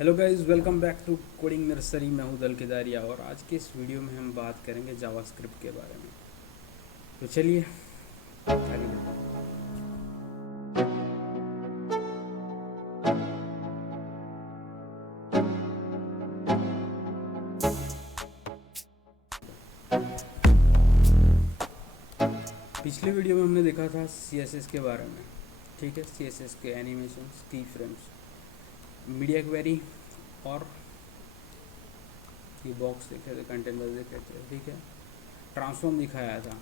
Hello guys, welcome back to coding nursery. मैं हूं दल केदारिया और आज के इस वीडियो में हम बात करेंगे जावास्क्रिप्ट के बारे में। तो चलिए आगे बढ़ते हैं। पिछले वीडियो में हमने देखा था CSS के बारे में। ठीक है, CSS के एनिमेशंस, की फ्रेम्स, मीडिया क्वेरी और ये बॉक्स देखे थे, कंटेनर देखे थे। ठीक है, ट्रांसफॉर्म दिखाया था।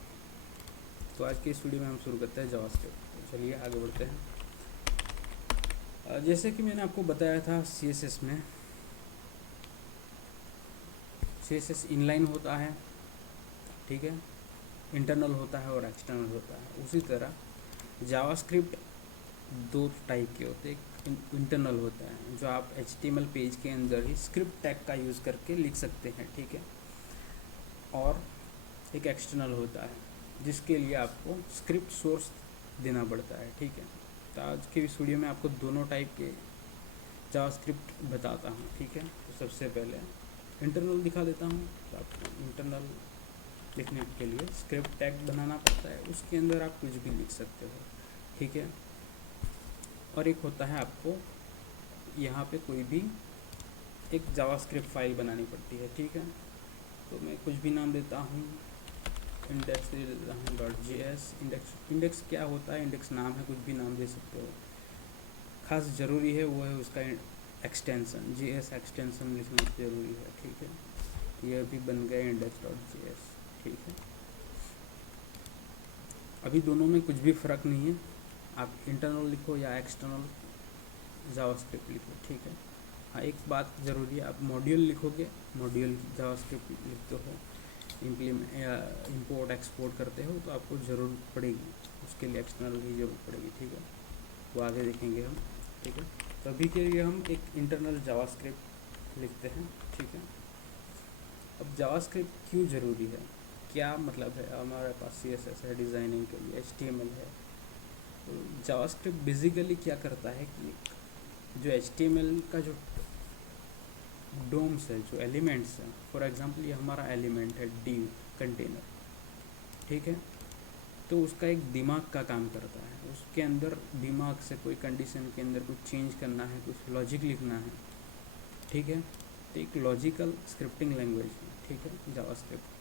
तो आज के इस वीडियो में हम शुरू करते हैं जावास्क्रिप्ट। तो चलिए आगे बढ़ते हैं। जैसे कि मैंने आपको बताया था, CSS इनलाइन होता है। ठीक है, इंटरनल होता है और एक्सटर्नल होता है। उसी तरह जावास्क्रिप्ट दो टाइप के होते हैं। एक इंटरनल होता है जो आप HTML पेज के अंदर ही स्क्रिप्ट टैग का यूज़ करके लिख सकते हैं। ठीक है, और एक एक्सटर्नल होता है जिसके लिए आपको स्क्रिप्ट सोर्स देना पड़ता है। ठीक है, तो आज के इस वीडियो में आपको दोनों टाइप के जावास्क्रिप्ट बताता हूँ। ठीक है, तो सबसे पहले इंटरनल दिखा देता हूँ। तो आपको इंटरनल लिखने के लिए स्क्रिप्ट टैग बनाना पड़ता है, उसके अंदर आप कुछ भी लिख सकते हो। ठीक है, और एक होता है आपको यहाँ पे कोई भी एक जावास्क्रिप्ट फाइल बनानी पड़ती है। ठीक है, तो मैं कुछ भी नाम देता हूँ, इंडेक्स दे देता हूँ .js। इंडेक्स क्या होता है? इंडेक्स नाम है, कुछ भी नाम दे सकते हो। खास ज़रूरी है वो है उसका एक्सटेंसन, JS एक्सटेंसन लिखना ज़रूरी है। ठीक है, ये अभी बन गया index.js। ठीक है, अभी दोनों में कुछ भी फ़र्क नहीं है, आप इंटरनल लिखो या एक्सटर्नल जावास्क्रिप्ट लिखो। ठीक है, हाँ एक बात ज़रूरी है, आप मॉड्यूल लिखोगे, मॉड्यूल जावास्क्रिप्ट लिखते हो, इंपोर्ट एक्सपोर्ट करते हो, तो आपको ज़रूरत पड़ेगी, उसके लिए एक्सटर्नल की ज़रूरत पड़ेगी। ठीक है, वो आगे देखेंगे हम। ठीक है, तो अभी के लिए हम एक इंटरनल जावास्क्रिप्ट लिखते हैं। ठीक है, अब जावास्क्रिप्ट क्यों ज़रूरी है, क्या मतलब है? हमारे पास CSS है डिज़ाइनिंग के लिए, HTML है। तो जावास्क्रिप्ट बेसिकली क्या करता है कि जो HTML का जो डोम्स है, जो एलिमेंट्स हैं, फॉर एग्जांपल ये हमारा एलिमेंट है div कंटेनर। ठीक है, तो उसका एक दिमाग का काम करता है, उसके अंदर दिमाग से कोई कंडीशन के अंदर कुछ चेंज करना है, कुछ लॉजिक लिखना है। ठीक है, तो एक लॉजिकल स्क्रिप्टिंग लैंग्वेज है। ठीक है, जावास्क्रिप्ट,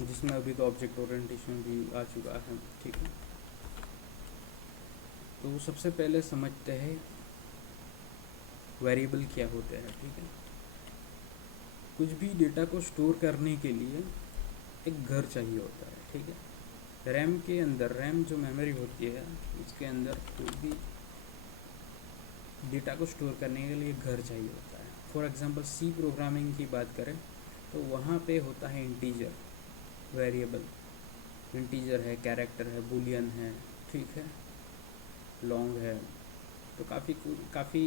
जिसमें अभी तो ऑब्जेक्ट ओरिएंटेशन भी आ चुका है। ठीक है, तो सबसे पहले समझते हैं वेरिएबल क्या होते हैं। ठीक है, कुछ भी डेटा को स्टोर करने के लिए एक घर चाहिए होता है। ठीक है, रैम के अंदर, रैम जो मेमोरी होती है, उसके अंदर कोई भी डेटा को स्टोर करने के लिए घर चाहिए होता है। फॉर एग्जांपल C प्रोग्रामिंग की बात करें तो वहाँ पे होता है इंटीजर वेरिएबल। इंटीजर है, कैरेक्टर है, बूलियन है। ठीक है, लॉन्ग है, तो काफ़ी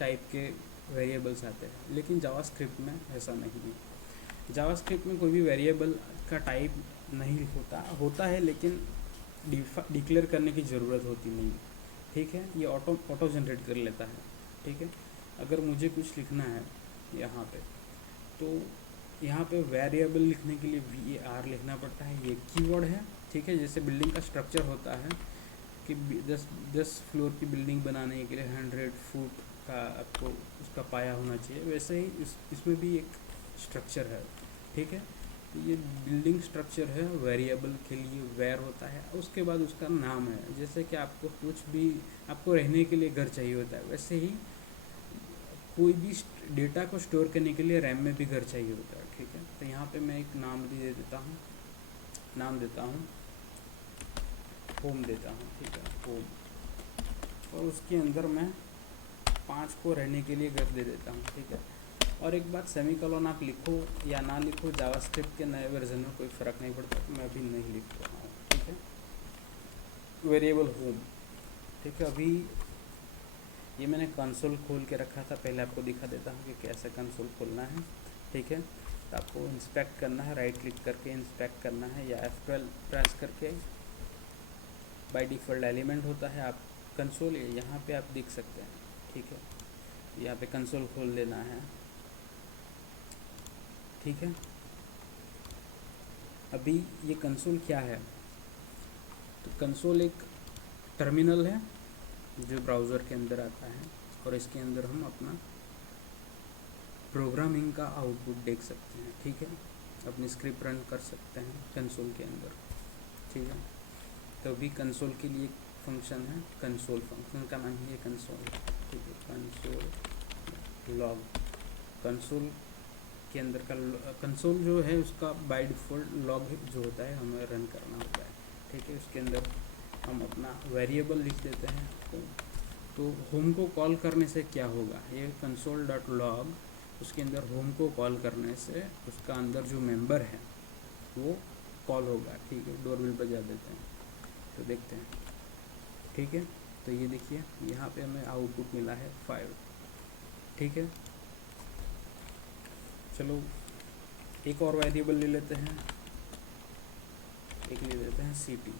टाइप के वेरिएबल्स आते हैं। लेकिन जावास्क्रिप्ट में ऐसा नहीं है। जावास्क्रिप्ट में कोई भी वेरिएबल का टाइप नहीं होता, होता है लेकिन डिक्लेयर करने की ज़रूरत होती नहीं। ठीक है, ये ऑटो जनरेट कर लेता है। ठीक है, अगर मुझे कुछ लिखना है यहाँ पे, तो यहाँ पे वेरिएबल लिखने के लिए var लिखना पड़ता है, ये कीवर्ड है। ठीक है, जैसे बिल्डिंग का स्ट्रक्चर होता है कि 10 फ्लोर की बिल्डिंग बनाने के लिए 100 फुट का आपको उसका पाया होना चाहिए, वैसे ही इसमें भी एक स्ट्रक्चर है। ठीक है, तो ये बिल्डिंग स्ट्रक्चर है, वेरिएबल के लिए वेर होता है, उसके बाद उसका नाम है। जैसे कि आपको कुछ भी, आपको रहने के लिए घर चाहिए होता है, वैसे ही कोई भी डेटा को स्टोर करने के लिए रैम में भी घर चाहिए होता है। ठीक है, तो यहाँ पे मैं एक नाम भी दे देता हूँ, नाम देता हूँ होम देता हूँ। ठीक है, होम, और उसके अंदर मैं 5 को रहने के लिए घर दे देता हूँ। ठीक है, और एक बात, सेमीकोलन आप लिखो या ना लिखो, जावास्क्रिप्ट के नए वर्जन में कोई फ़र्क नहीं पड़ता, तो मैं अभी नहीं लिख रहा हूँ। ठीक है, वेरिएबल होम। ठीक है, अभी ये मैंने कंसोल खोल के रखा था, पहले आपको दिखा देता हूँ कि कैसे कंसोल खोलना है। ठीक है, तो आपको इंस्पेक्ट करना है, राइट क्लिक करके इंस्पेक्ट करना है, या F12 प्रेस करके। बाय डिफ़ॉल्ट एलिमेंट होता है, आप कंसोल यहाँ पे आप देख सकते हैं। ठीक है, यहाँ पे कंसोल खोल लेना है, ठीक है। अभी ये कंसोल क्या है, तो कंसोल एक टर्मिनल है जो ब्राउज़र के अंदर आता है, और इसके अंदर हम अपना प्रोग्रामिंग का आउटपुट देख सकते हैं, ठीक है। अपनी स्क्रिप्ट रन कर सकते हैं कंसोल के अंदर, ठीक है। तो अभी कंसोल के लिए फंक्शन है, कंसोल फंक्शन का नाम ही है कंसोल, ठीक है। कंसोल लॉग, कंसोल के अंदर का कंसोल जो है उसका बाय डिफ़ॉल्ट लॉग जो होता है हमें रन करना होता है, ठीक है। उसके अंदर हम अपना वेरिएबल लिख देते हैं होम। तो होम को कॉल करने से क्या होगा, ये कंसोल डॉट लॉग, उसके अंदर होम को कॉल करने से उसका अंदर जो मेंबर है वो कॉल होगा, ठीक है। डोरबेल बजा देते हैं तो देखते हैं, ठीक है। तो ये देखिए यहाँ पे हमें आउटपुट मिला है 5, ठीक है। चलो एक और वेरिएबल ले लेते हैं, एक ले लेते हैं सिटी,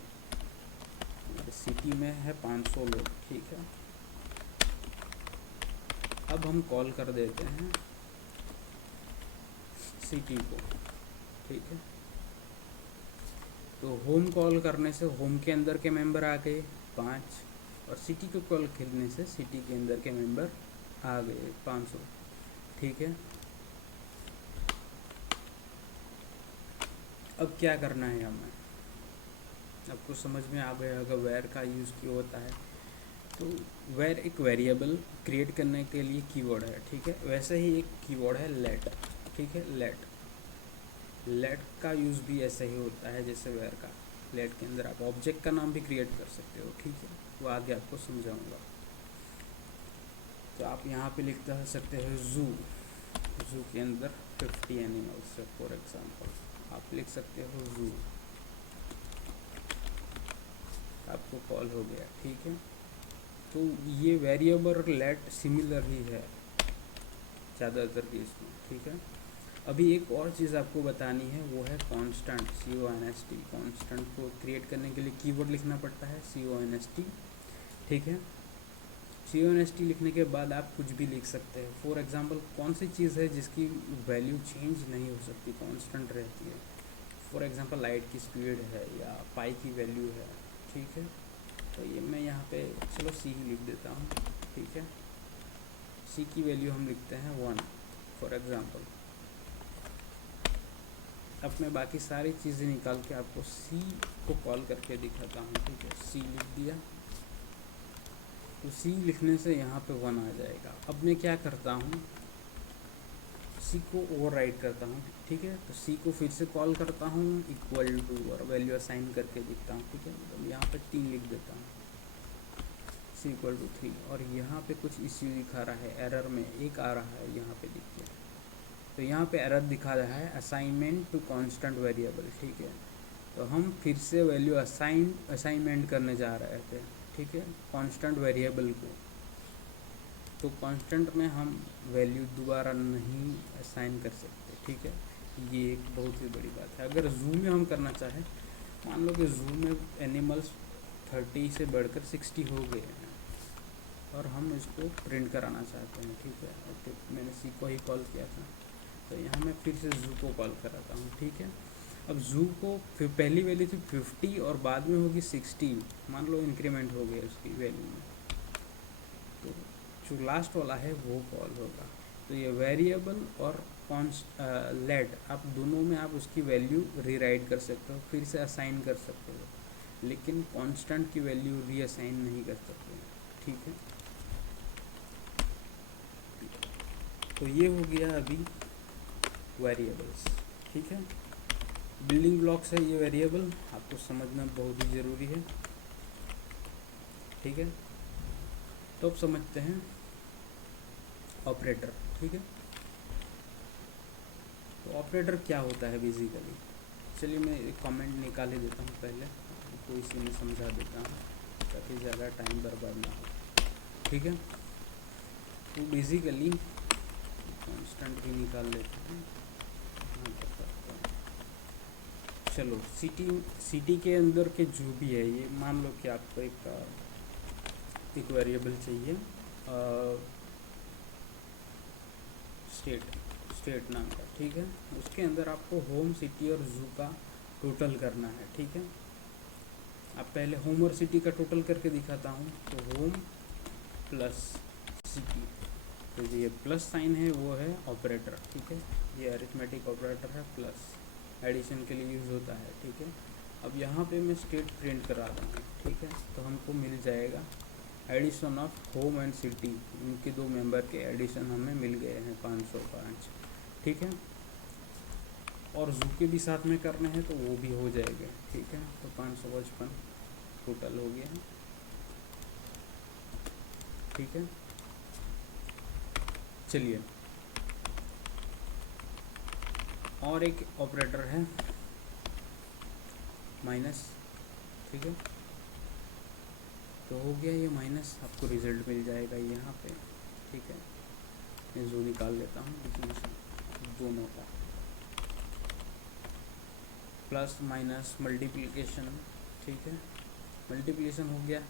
सिटी में है 500 लोग, ठीक है। अब हम कॉल कर देते हैं सिटी को, ठीक है। तो होम कॉल करने से होम के अंदर के मेंबर आ गए 5, और सिटी को कॉल करने से सिटी के अंदर के मेंबर आ गए 500, ठीक है। अब क्या करना है हमें, आपको समझ में आ गया होगा वेयर का यूज़ क्यों होता है। तो वेयर एक वेरिएबल क्रिएट करने के लिए कीवर्ड है, ठीक है। वैसे ही एक कीवर्ड है लेट, ठीक है। लेट का यूज़ भी ऐसा ही होता है जैसे वेयर का। लेट के अंदर आप ऑब्जेक्ट का नाम भी क्रिएट कर सकते हो, ठीक है। वो आगे आपको समझाऊंगा। तो आप यहाँ पे लिख सकते हो जू के अंदर 50 एनिमल्स है फॉर एग्जांपल, आप लिख सकते हो जू, आपको कॉल हो गया, ठीक है। तो ये वेरिएबल लेट सिमिलर ही है ज़्यादातर केस में, ठीक है। अभी एक और चीज़ आपको बतानी है, वो है कांस्टेंट, CONST। कांस्टेंट को क्रिएट करने के लिए कीवर्ड लिखना पड़ता है CONST, ठीक है। CONST लिखने के बाद आप कुछ भी लिख सकते हैं। फॉर एग्जांपल कौन सी चीज़ है जिसकी वैल्यू चेंज नहीं हो सकती, कांस्टेंट रहती है। फॉर एग्जांपल लाइट की स्पीड है या पाई की वैल्यू है, ठीक है। तो ये मैं यहाँ पे चलो C ही लिख देता हूँ, ठीक है। C की वैल्यू हम लिखते हैं 1 फॉर एग्जांपल। अब मैं बाकी सारी चीज़ें निकाल के आपको C को कॉल करके दिखाता हूँ, ठीक है। C लिख दिया, तो C लिखने से यहाँ पे 1 आ जाएगा। अब मैं क्या करता हूँ, C को ओवरराइट करता हूँ, ठीक है। तो C को फिर से कॉल करता हूँ इक्वल टू, और वैल्यू असाइन करके दिखता हूँ, ठीक है। मतलब यहाँ पे 3 लिख देता हूँ, C इक्वल टू 3, और यहाँ पे कुछ इश्यू दिखा रहा है, एरर में 1 आ रहा है, यहाँ पे देखिए। तो यहाँ पे एरर दिखा रहा है असाइनमेंट टू कांस्टेंट वेरिएबल, ठीक है। तो हम फिर से वैल्यू असाइनमेंट करने जा रहे थे, ठीक है, कांस्टेंट वेरिएबल को। तो कांस्टेंट में हम वैल्यू दोबारा नहीं असाइन कर सकते, ठीक है। ये एक बहुत ही बड़ी बात है। अगर जू में हम करना चाहें, मान लो कि जू में एनिमल्स 30 से बढ़कर 60 हो गए हैं और हम इसको प्रिंट कराना चाहते हैं, ठीक है। ओके, मैंने C को ही कॉल किया था, तो यहाँ मैं फिर से जू को कॉल कराता हूँ, ठीक है। अब जू को फिर पहली वैल्यू थी 50 और बाद में होगी 60, मान लो इंक्रीमेंट हो गया उसकी वैल्यू में, तो जो लास्ट वाला है वो कॉल होगा। तो ये वेरिएबल और लेट, आप दोनों में आप उसकी वैल्यू रीराइट कर सकते हो, फिर से असाइन कर सकते हो, लेकिन कांस्टेंट की वैल्यू रीअसाइन नहीं कर सकते, ठीक है। तो ये हो गया अभी वेरिएबल्स, ठीक है। बिल्डिंग ब्लॉक्स है ये वेरिएबल, आपको समझना बहुत ही ज़रूरी है, ठीक है। तो अब समझते हैं ऑपरेटर, ठीक है। तो ऑपरेटर क्या होता है बेसिकली, चलिए मैं एक कमेंट निकाल ही देता हूँ पहले, तो इसी में समझा देता हूँ ताकि ज़्यादा टाइम बर्बाद ना हो, ठीक है। तो बेसिकली कांस्टेंट भी निकाल लेते हैं, चलो सिटी के अंदर के जो भी है, ये मान लो कि आपको एक वेरिएबल चाहिए स्टेट, स्टेट नाम का, ठीक है। उसके अंदर आपको होम, सिटी और जू का टोटल करना है, ठीक है। अब पहले होम और सिटी का टोटल करके दिखाता हूँ। तो होम प्लस सिटी, तो ये प्लस साइन है वो है ऑपरेटर, ठीक है। ये अरिथमेटिक ऑपरेटर है, प्लस एडिशन के लिए यूज़ होता है, ठीक है। अब यहाँ पे मैं स्टेट प्रिंट करा रहा हूँ, ठीक है। तो हमको मिल जाएगा addition of home and city, इनके दो मेंबर के एडिशन हमें मिल गए हैं 505, ठीक है। और जू के भी साथ में करने हैं तो वो भी हो जाएगा, ठीक है। तो 555 टोटल हो गया है, ठीक है। चलिए, और एक ऑपरेटर है माइनस, ठीक है। तो हो गया ये माइनस, आपको रिजल्ट मिल जाएगा यहाँ पे, ठीक है। मैं जो निकाल लेता हूँ डिफिनेशन दोनों का, प्लस माइनस मल्टीप्लिकेशन, ठीक है। मल्टीप्लिकेशन हो गया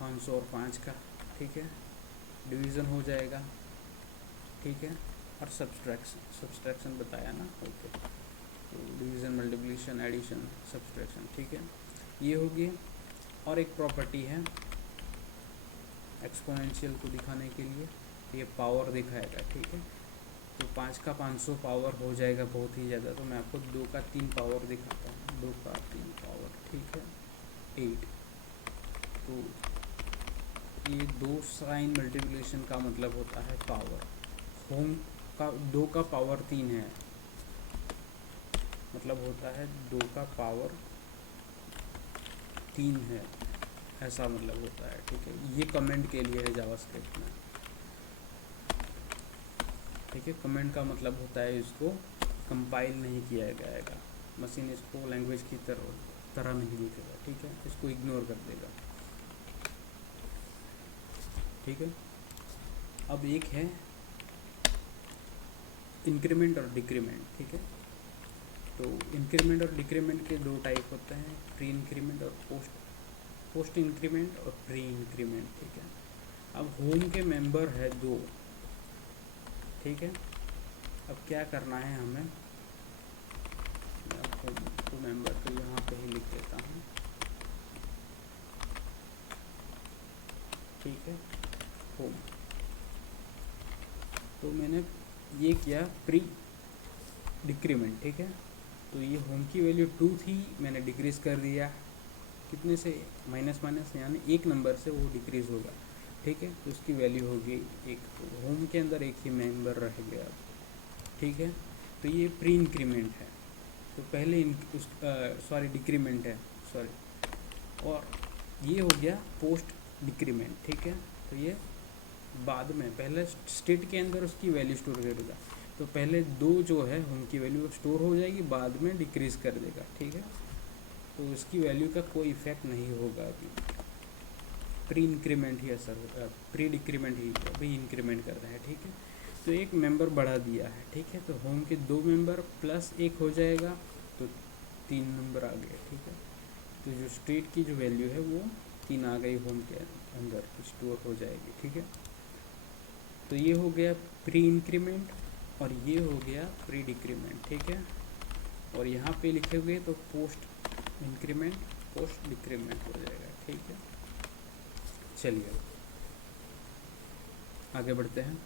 505 का, ठीक है। डिवीज़न हो जाएगा, ठीक है। और सब्सट्रैक्शन, सब्सट्रैक्शन बताया ना, ओके। तो डिवीज़न, मल्टीप्लिकेशन, एडिशन, सब्सट्रैक्शन, ठीक है। ये हो गया। और एक प्रॉपर्टी है एक्सपोनेंशियल को दिखाने के लिए, ये पावर दिखाएगा, ठीक है। तो 5 का 500 पावर हो जाएगा बहुत ही ज़्यादा, तो मैं आपको 2 का 3 पावर दिखाता हूँ। 2 का 3 पावर, ठीक है, 8। तो ये 2 साइन मल्टीप्लिकेशन का मतलब होता है पावर। होम का 2 का पावर 3 है, मतलब होता है 2 का पावर 3 है, ऐसा मतलब होता है, ठीक है। ये कमेंट के लिए है जावास्क्रिप्ट में, ठीक है। कमेंट का मतलब होता है इसको कंपाइल नहीं किया जाएगा, मशीन इसको लैंग्वेज की तरह नहीं लिखेगा, ठीक है। इसको इग्नोर कर देगा, ठीक है। अब एक है इंक्रीमेंट और डिक्रीमेंट, ठीक है। तो इंक्रीमेंट और डिक्रीमेंट के दो टाइप होते हैं, प्री इंक्रीमेंट और पोस्ट इंक्रीमेंट और प्री इंक्रीमेंट, ठीक है। अब होम के मेंबर है 2, ठीक है। अब क्या करना है हमें, होम को मेंबर तो यहाँ पे ही लिख देता हूँ, ठीक है। होम, तो मैंने ये किया प्री डिक्रीमेंट, ठीक है। तो ये होम की वैल्यू 2 थी, मैंने डिक्रीज़ कर दिया, कितने से, माइनस माइनस, यानी एक नंबर से वो डिक्रीज़ होगा, ठीक है। तो उसकी वैल्यू होगी 1, तो होम के अंदर एक ही मेंबर रह गया, ठीक है। तो ये प्री इंक्रीमेंट है, तो पहले सॉरी डिक्रीमेंट है, सॉरी। और ये हो गया पोस्ट डिक्रीमेंट, ठीक है। तो ये बाद में, पहले स्टेट के अंदर उसकी वैल्यू स्टोर करेगा, तो पहले 2 जो है उनकी वैल्यू स्टोर हो जाएगी, बाद में डिक्रीज़ कर देगा, ठीक है। तो उसकी वैल्यू का कोई इफेक्ट नहीं होगा अभी, प्री इंक्रीमेंट ही असर होगा, प्री डिक्रीमेंट ही अभी इंक्रीमेंट करता है, ठीक है। तो एक मेंबर बढ़ा दिया है, ठीक है। तो होम के 2 मेंबर प्लस 1 हो जाएगा, तो 3 नंबर आ गए, ठीक है। तो जो स्टेट की जो वैल्यू है वो 3 आ गई, होम के अंदर स्टोर हो जाएगी, ठीक है। तो ये हो गया प्री इंक्रीमेंट और ये हो गया प्री डिक्रीमेंट, ठीक है। और यहाँ पे लिखे हुए तो पोस्ट इंक्रीमेंट, पोस्ट डिक्रीमेंट हो जाएगा, ठीक है। चलिए आगे बढ़ते हैं।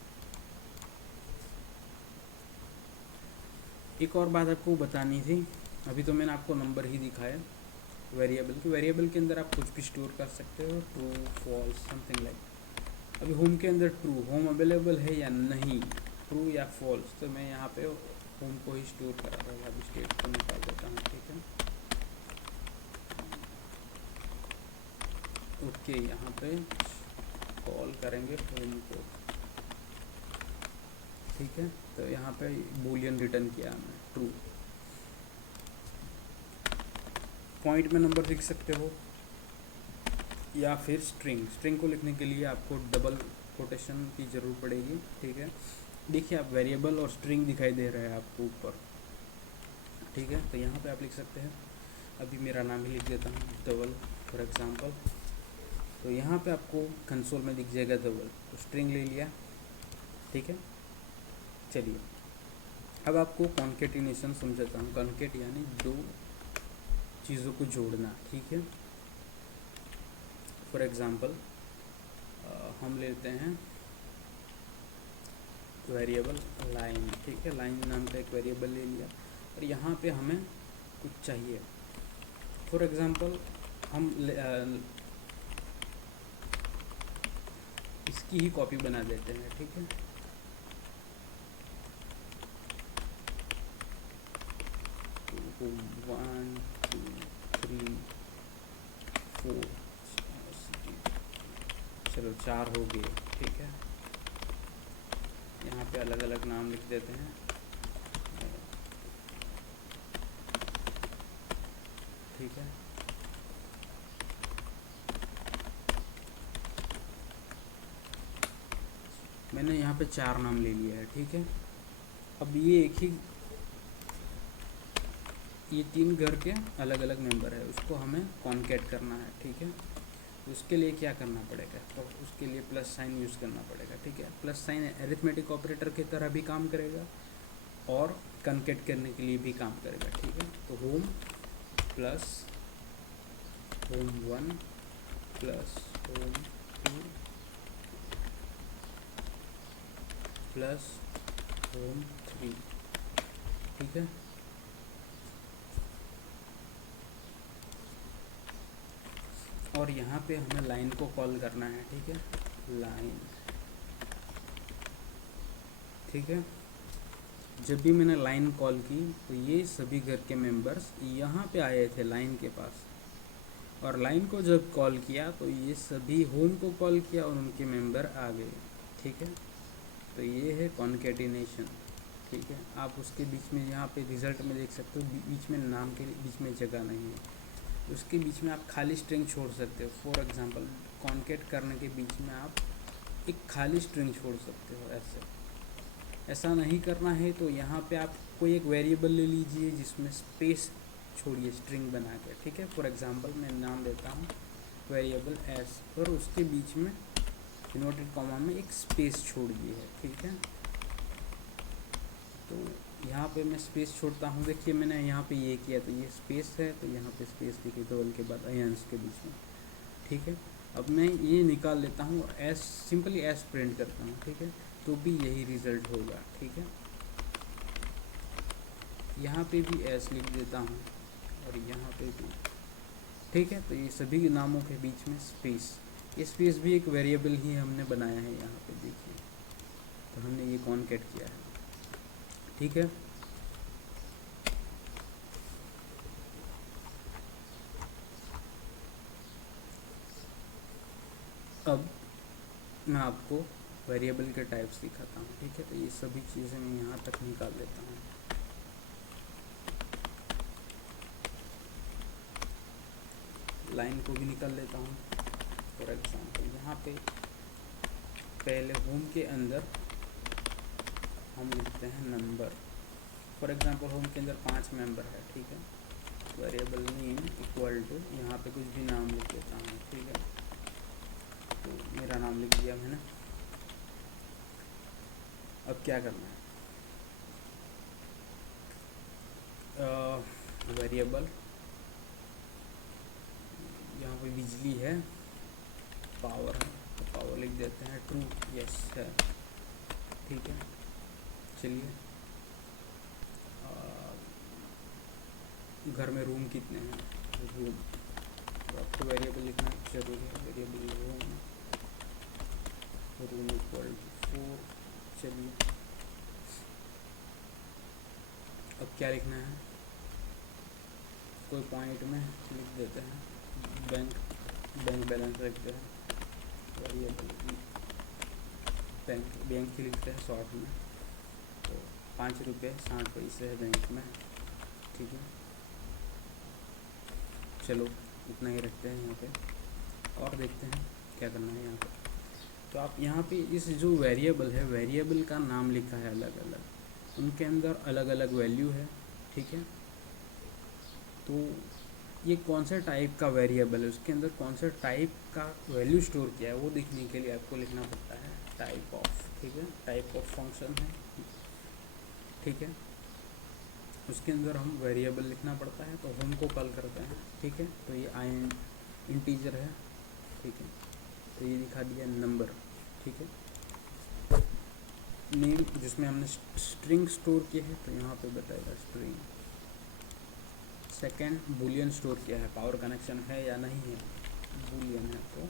एक और बात आपको बतानी थी, अभी तो मैंने आपको नंबर ही दिखाया वेरिएबल के अंदर आप कुछ भी स्टोर कर सकते हो, ट्रू, फॉल्स, समथिंग लाइक। अभी होम के अंदर ट्रू, होम अवेलेबल है या नहीं, ट्रू या फॉल्स, तो मैं यहाँ पे होम को ही स्टोर करा रहा हूँ। अभी स्टेट को निकाल देता हूँ, ठीक है। ओके, यहाँ पे कॉल करेंगे होम को, ठीक है। तो यहाँ पे बूलियन रिटर्न किया हमने ट्रू। पॉइंट में नंबर लिख सकते हो या फिर स्ट्रिंग को लिखने के लिए आपको डबल कोटेशन की ज़रूरत पड़ेगी, ठीक है। देखिए आप वेरिएबल और स्ट्रिंग दिखाई दे रहा है आपको ऊपर, ठीक है। तो यहाँ पे आप लिख सकते हैं, अभी मेरा नाम ही लिख देता हूँ धवल फॉर एग्जांपल। तो यहाँ पे आपको कंसोल में दिख जाएगा धवल, तो स्ट्रिंग ले लिया, ठीक है। चलिए अब आपको कॉन्केटिनेशन समझाता हूँ। कॉन्केट यानी दो चीज़ों को जोड़ना, ठीक है। फॉर एग्ज़ाम्पल हम लेते हैं वेरिएबल लाइन, ठीक है। लाइन नाम का एक वेरिएबल ले लिया और यहाँ पे हमें कुछ चाहिए। फॉर एग्ज़ाम्पल हम इसकी ही कॉपी बना देते हैं, ठीक है। तो 1 2 3 4 चलो 4 हो गए, ठीक है। यहाँ पे अलग अलग नाम लिख देते हैं, ठीक है। मैंने यहाँ पे 4 नाम ले लिया है, ठीक है। अब ये एक ही, ये 3 घर के अलग अलग मेंबर है, उसको हमें कॉन्केट करना है, ठीक है। उसके लिए क्या करना पड़ेगा, तो उसके लिए प्लस साइन यूज़ करना पड़ेगा, ठीक है। प्लस साइन अरिथमेटिक ऑपरेटर की तरह भी काम करेगा और कॉन्केट करने के लिए भी काम करेगा, ठीक है। तो home plus home 1 plus home 2 plus home 3, ठीक है। और यहाँ पे हमें लाइन को कॉल करना है, ठीक है। लाइन, ठीक है। जब भी मैंने लाइन कॉल की तो ये सभी घर के मेंबर्स यहाँ पे आए थे लाइन के पास, और लाइन को जब कॉल किया तो ये सभी होम को कॉल किया और उनके मेंबर आ गए, ठीक है। तो ये है कॉन्केटिनेशन, ठीक है। आप उसके बीच में यहाँ पे रिजल्ट में देख सकते हो, बीच में नाम के बीच में जगह नहीं है, उसके बीच में आप खाली स्ट्रिंग छोड़ सकते हो। फॉर एग्जांपल कॉन्केट करने के बीच में आप एक खाली स्ट्रिंग छोड़ सकते हो। ऐसा नहीं करना है तो यहाँ पे आप कोई एक वेरिएबल ले लीजिए जिसमें स्पेस छोड़िए स्ट्रिंग बना के, ठीक है। फॉर एग्जांपल मैं नाम देता हूँ वेरिएबल एस, और उसके बीच में इन्वर्टेड कॉमा में एक स्पेस छोड़ दी है, ठीक है। तो यहाँ पे मैं स्पेस छोड़ता हूँ, देखिए मैंने यहाँ पे ये किया तो ये स्पेस है, तो यहाँ पे स्पेस लिखी डबल के बाद आयंस के बीच में, ठीक है। अब मैं ये निकाल लेता हूँ और एस सिंपली एस प्रिंट करता हूँ, ठीक है। तो भी यही रिज़ल्ट होगा, ठीक है। यहाँ पे भी एस लिख देता हूँ और यहाँ पे भी, ठीक है। तो ये सभी नामों के बीच में स्पेस, ये स्पेस भी एक वेरिएबल ही हमने बनाया है, यहाँ पे देखिए। तो हमने ये कॉन्केट किया है, ठीक है। अब मैं आपको वेरिएबल के टाइप्स दिखाता हूँ, ठीक है। तो ये सभी चीज़ें मैं यहाँ तक निकाल देता हूँ। लाइन को भी निकाल लेता हूँ। फॉर एग्जांपल यहाँ पे पहले होम के अंदर हम लिखते हैं नंबर। फॉर एग्जांपल होम के अंदर 5 मेंबर है, ठीक है। वेरिएबल नेम इक्वल टू, यहाँ पे कुछ भी नाम लिख देता हूँ, ठीक है। तो मेरा नाम लिख दिया मैंने। अब क्या करना है, वेरिएबल यहाँ पे बिजली है, पावर है, तो पावर लिख देते हैं ट्रू, यस है, ठीक है। चलिए घर में रूम कितने हैं, रूम, तो आपको वेरिएबल लिखना जरूरी है। Variable room, room equal to 4। चलिए अब क्या लिखना है, कोई पॉइंट में लिख देते हैं बैंक बैलेंस रखते हैं। वेरिएबल बैंक ही लिखते हैं शॉर्ट में। तो 5 रुपये 60 पैसे है बैंक में, ठीक है। चलो इतना ही रखते हैं यहाँ पे, और देखते हैं क्या करना है यहाँ पे। तो आप यहाँ पे इस जो वेरिएबल है, वेरिएबल का नाम लिखा है अलग अलग, उनके अंदर अलग अलग वैल्यू है, ठीक है। तो ये कौन सा टाइप का वेरिएबल है, उसके अंदर कौन सा टाइप का वैल्यू स्टोर किया है, वो देखने के लिए आपको लिखना पड़ता है टाइप ऑफ, ठीक है। टाइप ऑफ फंक्शन है ठीक है। उसके अंदर हम वेरिएबल लिखना पड़ता है, तो होम को कॉल करते हैं, ठीक है। तो ये इंटीजर है, ठीक है। तो ये दिखा दिया नंबर, ठीक है। नेम जिसमें हमने स्ट्रिंग स्टोर किया है, तो यहाँ पे बताएगा स्ट्रिंग। सेकंड बूलियन स्टोर किया है, पावर कनेक्शन है या नहीं है, बूलियन है तो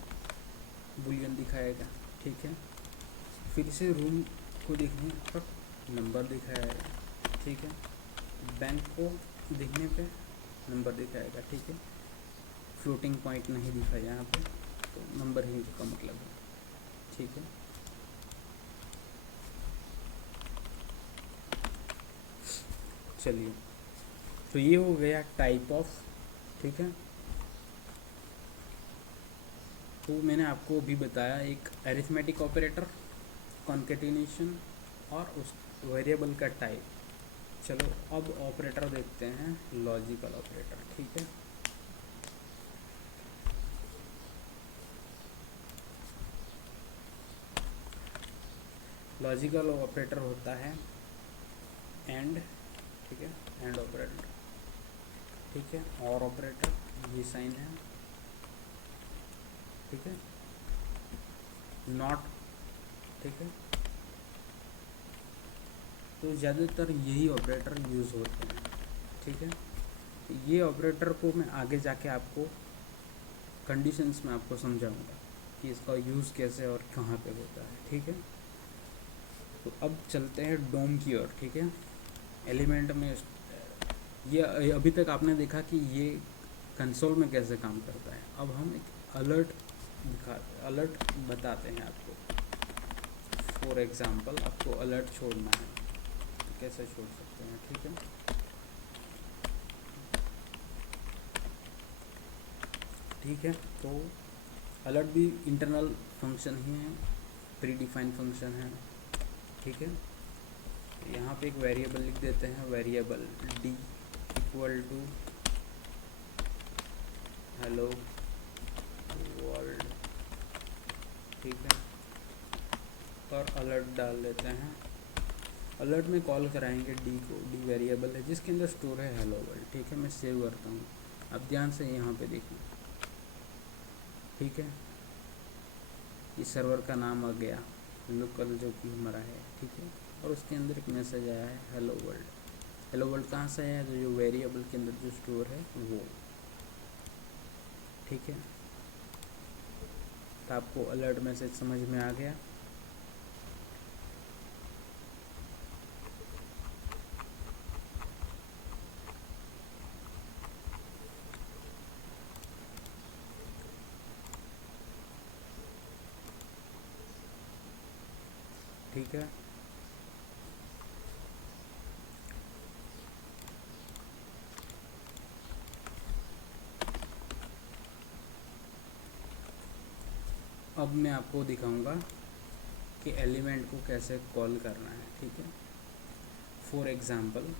बूलियन दिखाएगा, ठीक है। फिर से रूम को देखने पर नंबर दिखाएगा, ठीक है। बैंक को देखने पे नंबर दिखाएगा, ठीक है। फ्लोटिंग पॉइंट नहीं दिखाया यहाँ पे, तो नंबर ही का मतलब है, ठीक है। चलिए, तो ये हो गया टाइप ऑफ, ठीक है। तो मैंने आपको अभी बताया एक अरिथमेटिक ऑपरेटर, कॉन्केटिनेशन और उस वेरिएबल का टाइप। चलो अब ऑपरेटर देखते हैं, लॉजिकल ऑपरेटर, ठीक है। लॉजिकल ऑपरेटर होता है एंड, ठीक है, एंड ऑपरेटर, ठीक है। और ऑपरेटर, ये साइन है, ठीक है। नॉट, ठीक है। तो ज़्यादातर यही ऑपरेटर यूज़ होते हैं, ठीक है। ये ऑपरेटर को मैं आगे जाके आपको कंडीशंस में आपको समझाऊंगा कि इसका यूज़ कैसे और कहाँ पे होता है, ठीक है। तो अब चलते हैं डोम की ओर, ठीक है। एलिमेंट में ये अभी तक आपने देखा कि ये कंसोल में कैसे काम करता है। अब हम एक अलर्ट बताते हैं आपको। फॉर एग्जांपल आपको अलर्ट छोड़ना है, तो कैसे छोड़ सकते हैं, ठीक है। ठीक है, तो अलर्ट भी इंटरनल फंक्शन ही है, प्री डिफाइंड फंक्शन है, ठीक है। यहाँ पे एक वेरिएबल लिख देते हैं, variable D equal to hello world, ठीक है। और अलर्ट डाल देते हैं। अलर्ट में कॉल कराएंगे डी को, डी वेरिएबल है जिसके अंदर स्टोर है हेलो वर्ल्ड, ठीक है। मैं सेव करता हूँ, अब ध्यान से यहाँ पे देखिए, ठीक है। इस सर्वर का नाम आ गया लोकल जो कि हमारा है, ठीक है। और उसके अंदर एक मैसेज आया है हेलो वर्ल्ड। हेलो वर्ल्ड कहाँ से आया है, तो जो वेरिएबल के अंदर जो स्टोर है वो, ठीक है। तो आपको अलर्ट मैसेज समझ में आ गया। ठीक है, अब मैं आपको दिखाऊंगा कि एलिमेंट को कैसे कॉल करना है, ठीक है। फॉर एग्जांपल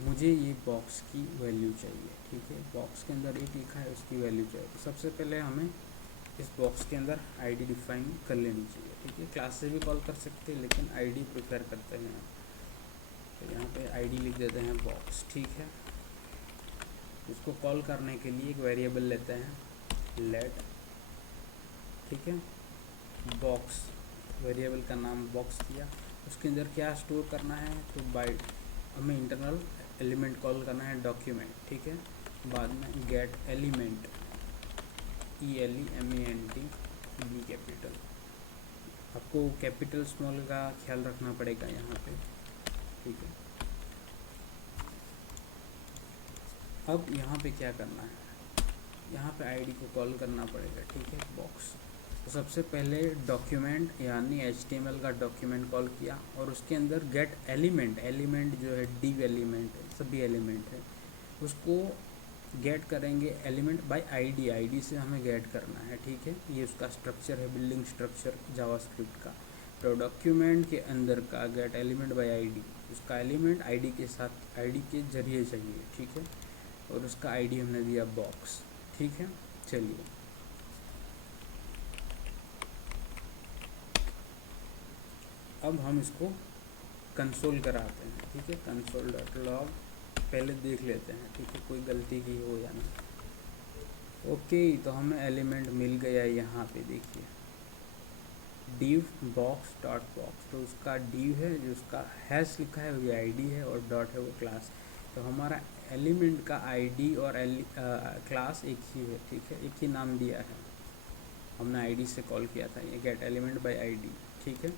मुझे ये बॉक्स की वैल्यू चाहिए, ठीक है। बॉक्स के अंदर एक लिखा है, उसकी वैल्यू चाहिए। तो सबसे पहले हमें इस बॉक्स के अंदर आईडी डिफाइन कर लेनी चाहिए, ठीक है। क्लास से भी कॉल कर सकते हैं, लेकिन आईडी प्रेफर करते हैं। तो यहाँ पे आईडी लिख देते हैं बॉक्स, ठीक है। उसको कॉल करने के लिए एक वेरिएबल लेते हैं लेट, ठीक है। बॉक्स वेरिएबल का नाम बॉक्स दिया, उसके अंदर क्या स्टोर करना है, तो बाइट हमें इंटरनल एलिमेंट कॉल करना है डॉक्यूमेंट, ठीक है। बाद में get element ELEMENT B capital, आपको कैपिटल स्मॉल का ख्याल रखना पड़ेगा यहाँ पे, ठीक है। अब यहाँ पे क्या करना है, यहाँ पे आईडी को कॉल करना पड़ेगा, ठीक है, बॉक्स। तो सबसे पहले डॉक्यूमेंट यानी HTML का डॉक्यूमेंट कॉल किया, और उसके अंदर गेट एलिमेंट, एलिमेंट जो है डिव एलिमेंट है, सभी एलिमेंट है, उसको गेट करेंगे एलिमेंट बाय आईडी, आईडी से हमें गेट करना है, ठीक है। ये उसका स्ट्रक्चर है, बिल्डिंग स्ट्रक्चर जावास्क्रिप्ट का। तो डॉक्यूमेंट के अंदर का गेट एलिमेंट बाय आईडी, उसका एलिमेंट आईडी के साथ, आईडी के जरिए चाहिए, ठीक है। और उसका आईडी हमने दिया बॉक्स, ठीक है। चलिए अब हम इसको कंसोल कराते हैं, ठीक है। कंसोल डॉट लॉग पहले देख लेते हैं, ठीक है, कोई गलती की हो या नहीं। ओके, तो हमें एलिमेंट मिल गया यहाँ पे, देखिए div box डॉट बॉक्स, तो उसका div है, जो उसका हैश लिखा है वो आईडी है और डॉट है वो क्लास। तो हमारा एलिमेंट का आईडी और क्लास एक ही है, ठीक है, एक ही नाम दिया है, हमने आईडी से कॉल किया था, ये गेट एलिमेंट बाय आईडी, ठीक है।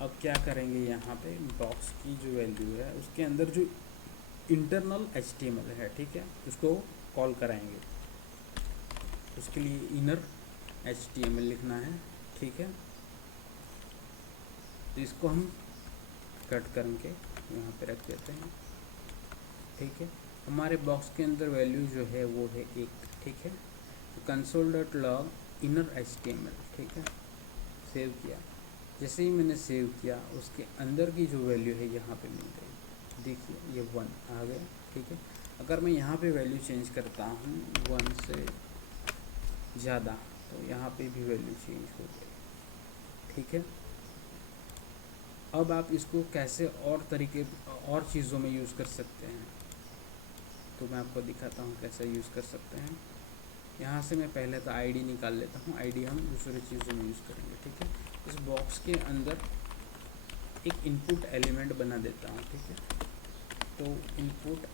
अब क्या करेंगे, यहाँ पे बॉक्स की जो वैल्यू है उसके अंदर जो इंटरनल HTML है, ठीक है, उसको कॉल कराएंगे। उसके लिए इनर HTML लिखना है, ठीक है। तो इसको हम कट करके यहाँ पे रख देते हैं, ठीक है। हमारे बॉक्स के अंदर वैल्यू जो है वो है 1, ठीक है। तो console dot log inner HTML, ठीक है, सेव किया। जैसे ही मैंने सेव किया उसके अंदर की जो वैल्यू है यहाँ पे मिल गई, देखिए ये 1 आ गया, ठीक है। अगर मैं यहाँ पे वैल्यू चेंज करता हूँ 1 से ज़्यादा, तो यहाँ पे भी वैल्यू चेंज हो गई, ठीक है। अब आप इसको कैसे और तरीके और चीज़ों में यूज़ कर सकते हैं, तो मैं आपको दिखाता हूँ कैसे यूज़ कर सकते हैं। यहाँ से मैं पहले तो आईडी निकाल लेता हूँ, आईडी हम दूसरी चीज़ों में यूज़ करेंगे, ठीक है। इस बॉक्स के अंदर एक इनपुट एलिमेंट बना देता हूँ, ठीक है। तो इनपुट,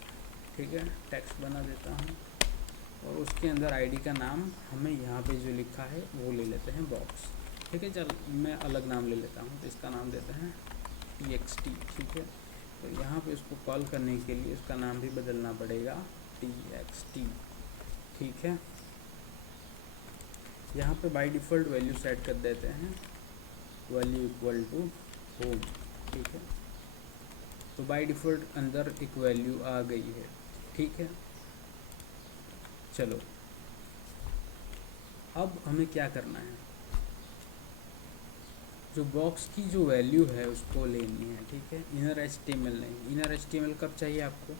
ठीक है, टेक्स्ट बना देता हूँ और उसके अंदर आईडी का नाम हमें यहाँ पे जो लिखा है वो ले लेते हैं बॉक्स, ठीक है। चल मैं अलग नाम ले लेता हूँ, तो इसका नाम देते हैं txt, ठीक है। तो यहाँ पे इसको कॉल करने के लिए इसका नाम भी बदलना पड़ेगा txt, ठीक है। यहाँ पे बाय डिफ़ॉल्ट वैल्यू सेट कर देते हैं वैल्यू इक्वल टू होम, ठीक है। तो बाय डिफ़ॉल्ट अंदर एक वैल्यू आ गई है, ठीक है। चलो अब हमें क्या करना है, जो बॉक्स की जो वैल्यू है उसको लेनी है, ठीक है। इनर HTML नहीं, इनर HTML कब चाहिए आपको,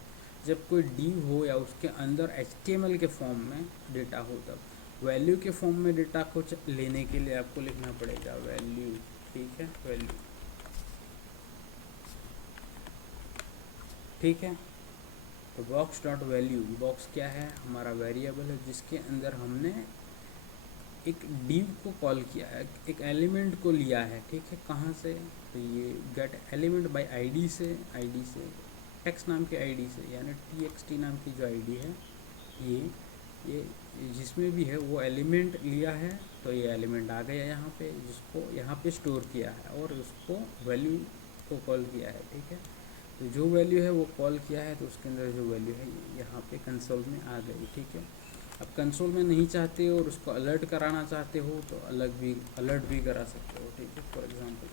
जब कोई div हो या उसके अंदर HTML के फॉर्म में डेटा हो, तब वैल्यू के फॉर्म में डेटा को लेने के लिए आपको लिखना पड़ेगा वैल्यू, ठीक है, वैल्यू, ठीक है। तो बॉक्स डॉट वैल्यू, बॉक्स क्या है, हमारा वेरिएबल है जिसके अंदर हमने एक div को कॉल किया है, एक एलिमेंट को लिया है, ठीक है। कहाँ से, तो ये गेट एलिमेंट बाय आईडी से, आईडी से टेक्स्ट नाम की आईडी से, यानी txt नाम की जो आईडी है, ये जिसमें भी है वो एलिमेंट लिया है, तो ये एलिमेंट आ गया यहाँ पे, जिसको यहाँ पे स्टोर किया है और उसको वैल्यू को कॉल किया है, ठीक है। तो जो वैल्यू है वो कॉल किया है, तो उसके अंदर जो वैल्यू है यहाँ पे कंसोल में आ गई, ठीक है। अब कंसोल में नहीं चाहते हो और उसको अलर्ट कराना चाहते हो तो अलर्ट भी करा सकते हो, ठीक है। फॉर एग्जांपल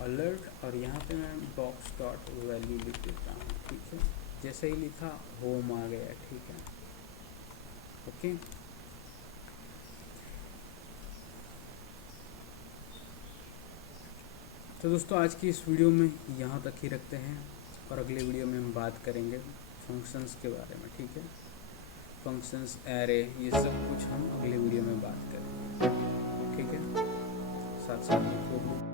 अलर्ट, और यहाँ पे मैं बॉक्स डॉट वैल्यू लिख देता हूँ, ठीक है। जैसे ही लिखा होम आ गया, ठीक है, ओके। तो दोस्तों आज की इस वीडियो में यहाँ तक ही रखते हैं और अगले वीडियो में हम बात करेंगे फंक्शंस के बारे में, ठीक है। फंक्शंस, एरे, ये सब कुछ हम अगले वीडियो में बात करेंगे, ठीक है। साथ साथ